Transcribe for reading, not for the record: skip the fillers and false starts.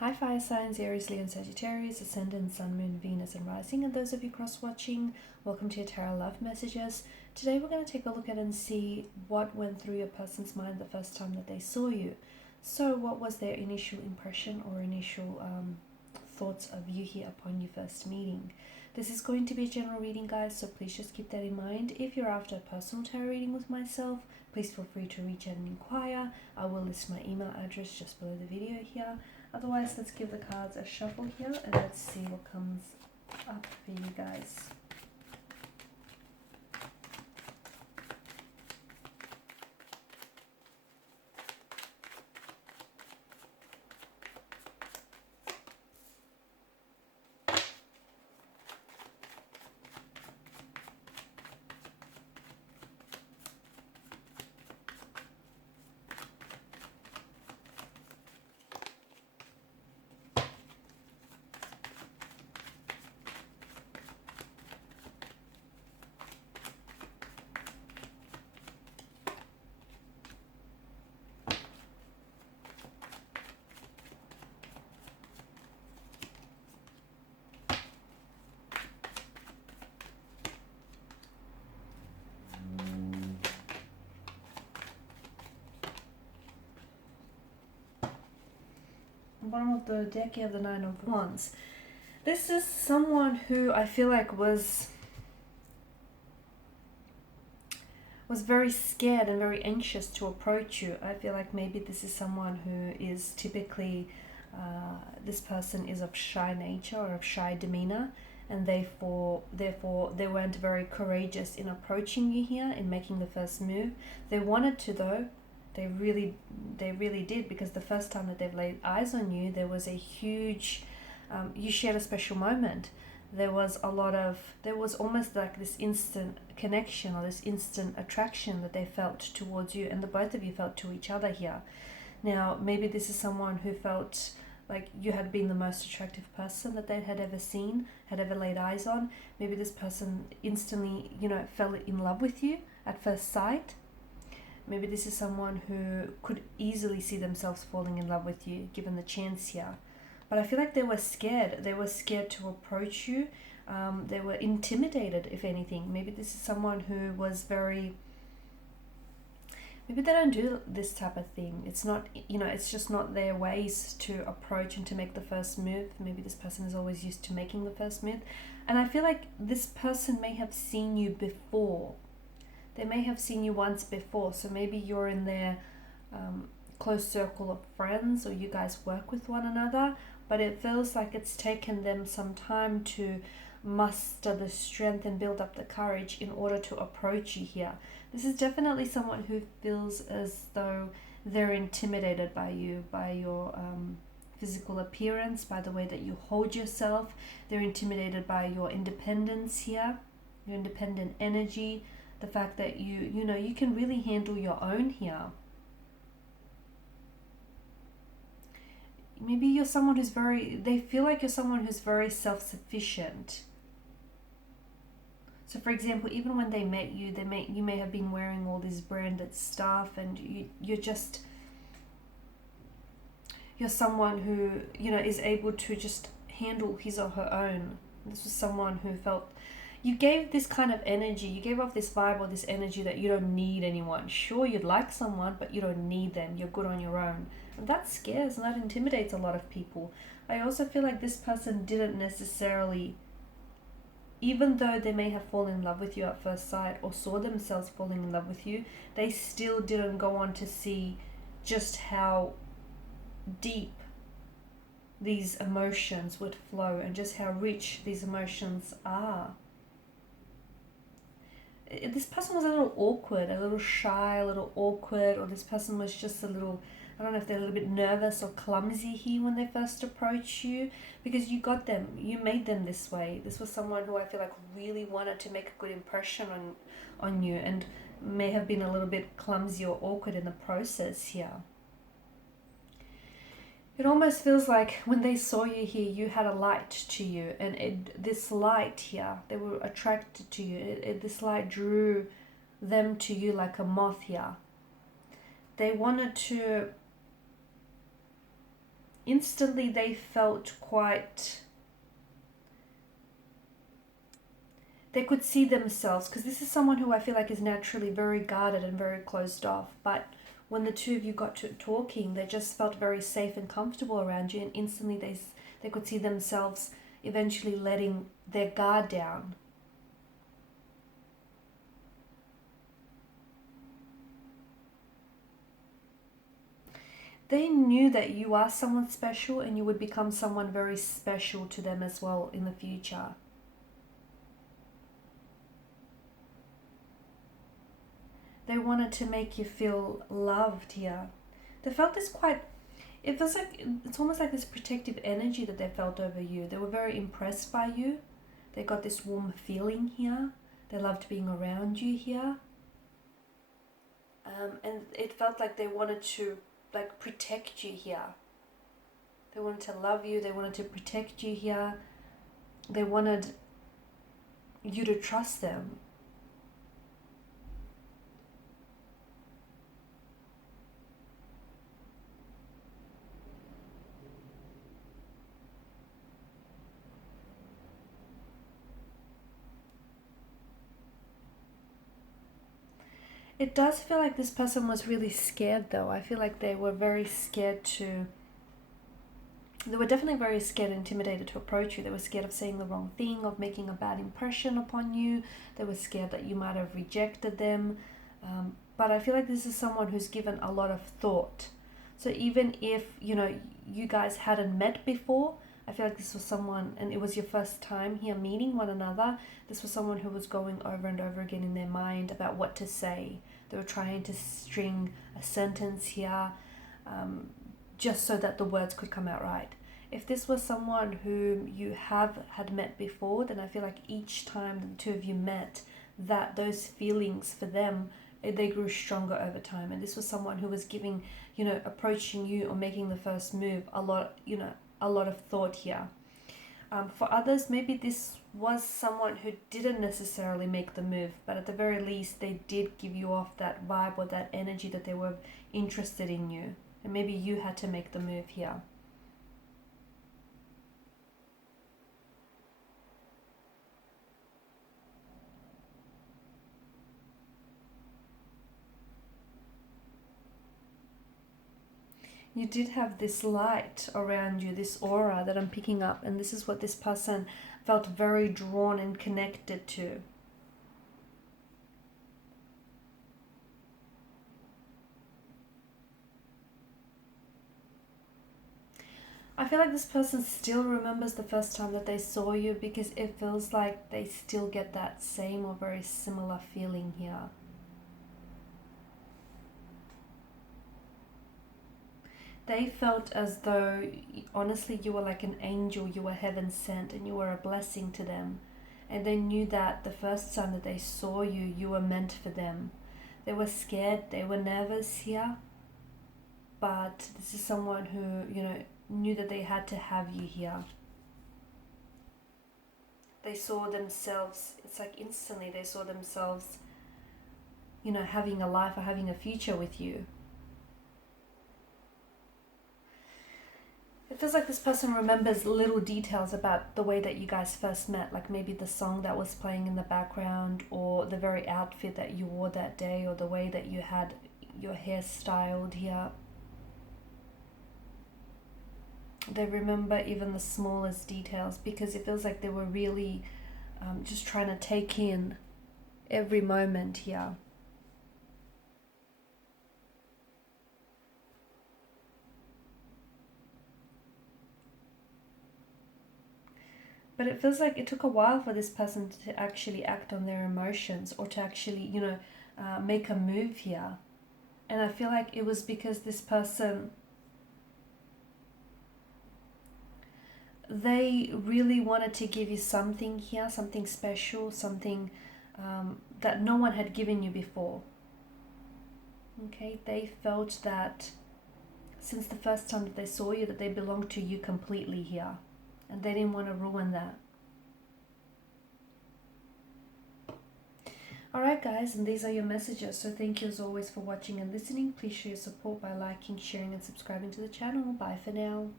Hi fire signs, Aries, Leo and Sagittarius, Ascendant, Sun, Moon, Venus and Rising, and those of you cross-watching, welcome to your Tarot Love Messages. Today we're going to take a look at and see what went through your person's mind the first time that they saw you. So what was their initial impression or initial thoughts of you here upon your first meeting? This is going to be a general reading, guys, so please just keep that in mind. If you're after a personal tarot reading with myself, please feel free to reach out and inquire. I will list my email address just below the video here. Otherwise, let's give the cards a shuffle here and let's see what comes up for you guys. Bottom of the deck, you have the Nine of Wands. This is someone who I feel like was very scared and very anxious to approach you. I feel like maybe this is someone who is typically, this person is of shy nature or of shy demeanor, and therefore they weren't very courageous in approaching you here, in making the first move. They wanted to though. They really did, because the first time that they've laid eyes on you, there was a huge, you shared a special moment. There was almost like this instant connection or this instant attraction that they felt towards you, and the both of you felt to each other here. Now, maybe this is someone who felt like you had been the most attractive person that they had ever seen, had ever laid eyes on. Maybe this person instantly, fell in love with you at first sight. Maybe this is someone who could easily see themselves falling in love with you, given the chance here. But I feel like they were scared. They were scared to approach you. They were intimidated, if anything. Maybe this is someone who was very... Maybe they don't do this type of thing. It's not, it's just not their ways to approach and to make the first move. Maybe this person is always used to making the first move. And I feel like this person may have seen you before. They may have seen you once before, so maybe you're in their close circle of friends, or you guys work with one another, but it feels like it's taken them some time to muster the strength and build up the courage in order to approach you here. This is definitely someone who feels as though they're intimidated by you, by your physical appearance, by the way that you hold yourself. They're intimidated by your independence here, your independent energy, the fact that you can really handle your own here. Maybe you're someone who's they feel like you're someone who's very self-sufficient. So for example, even when they met you, you may have been wearing all this branded stuff, and you're someone who, is able to just handle his or her own. This was someone who felt... You gave this kind of energy, you gave off this vibe or this energy that you don't need anyone. Sure, you'd like someone, but you don't need them. You're good on your own. And that scares and that intimidates a lot of people. I also feel like this person didn't necessarily, even though they may have fallen in love with you at first sight or saw themselves falling in love with you, they still didn't go on to see just how deep these emotions would flow and just how rich these emotions are. This person was a little awkward, a little shy, a little awkward, or this person was just a little, I don't know if they're a little bit nervous or clumsy here when they first approached you, because you got them, you made them this way. This was someone who I feel like really wanted to make a good impression on you, and may have been a little bit clumsy or awkward in the process here. It almost feels like when they saw you here, you had a light to you, and this light here, they were attracted to you. This light drew them to you like a moth here. They wanted to instantly they felt quite, they could see themselves, because this is someone who I feel like is naturally very guarded and very closed off, but when the two of you got to talking, they just felt very safe and comfortable around you, and instantly they could see themselves eventually letting their guard down. They knew that you are someone special and you would become someone very special to them as well in the future. They wanted to make you feel loved here. They felt this quite, it feels like, it's almost like this protective energy that they felt over you. They were very impressed by you. They got this warm feeling here. They loved being around you here. And it felt like they wanted to like protect you here. They wanted to love you. They wanted to protect you here. They wanted you to trust them. It does feel like this person was really scared though. I feel like they were very scared to, they were definitely very scared and intimidated to approach you. They were scared of saying the wrong thing, of making a bad impression upon you. They were scared that you might have rejected them. But I feel like this is someone who's given a lot of thought. So even if, you know, you guys hadn't met before, I feel like this was someone, and it was your first time here meeting one another, this was someone who was going over and over again in their mind about what to say. They were trying to string a sentence here, just so that the words could come out right. If this was someone whom you had met before, then I feel like each time the two of you met, that those feelings for them, they grew stronger over time. And this was someone who was giving, you know, approaching you or making the first move a lot, you know, a lot of thought here. For others, maybe this was someone who didn't necessarily make the move, but at the very least they did give you off that vibe or that energy that they were interested in you, and maybe you had to make the move here. You did have this light around you, this aura that I'm picking up, and this is what this person felt very drawn and connected to. I feel like this person still remembers the first time that they saw you, because it feels like they still get that same or very similar feeling here. They felt as though, honestly, you were like an angel, you were heaven sent, and you were a blessing to them. And they knew that the first time that they saw you, you were meant for them. They were scared, they were nervous here, but this is someone who, you know, knew that they had to have you here. They saw themselves, it's like instantly they saw themselves, you know, having a life or having a future with you. It feels like this person remembers little details about the way that you guys first met, like maybe the song that was playing in the background, or the very outfit that you wore that day, or the way that you had your hair styled here. They remember even the smallest details, because it feels like they were really just trying to take in every moment here. But it feels like it took a while for this person to actually act on their emotions, or to actually, you know, make a move here. And I feel like it was because this person, they really wanted to give you something here, something special, something that no one had given you before. Okay, they felt that since the first time that they saw you, that they belonged to you completely here, and they didn't want to ruin that. Alright guys, and these are your messages. So thank you as always for watching and listening. Please show your support by liking, sharing and subscribing to the channel. Bye for now.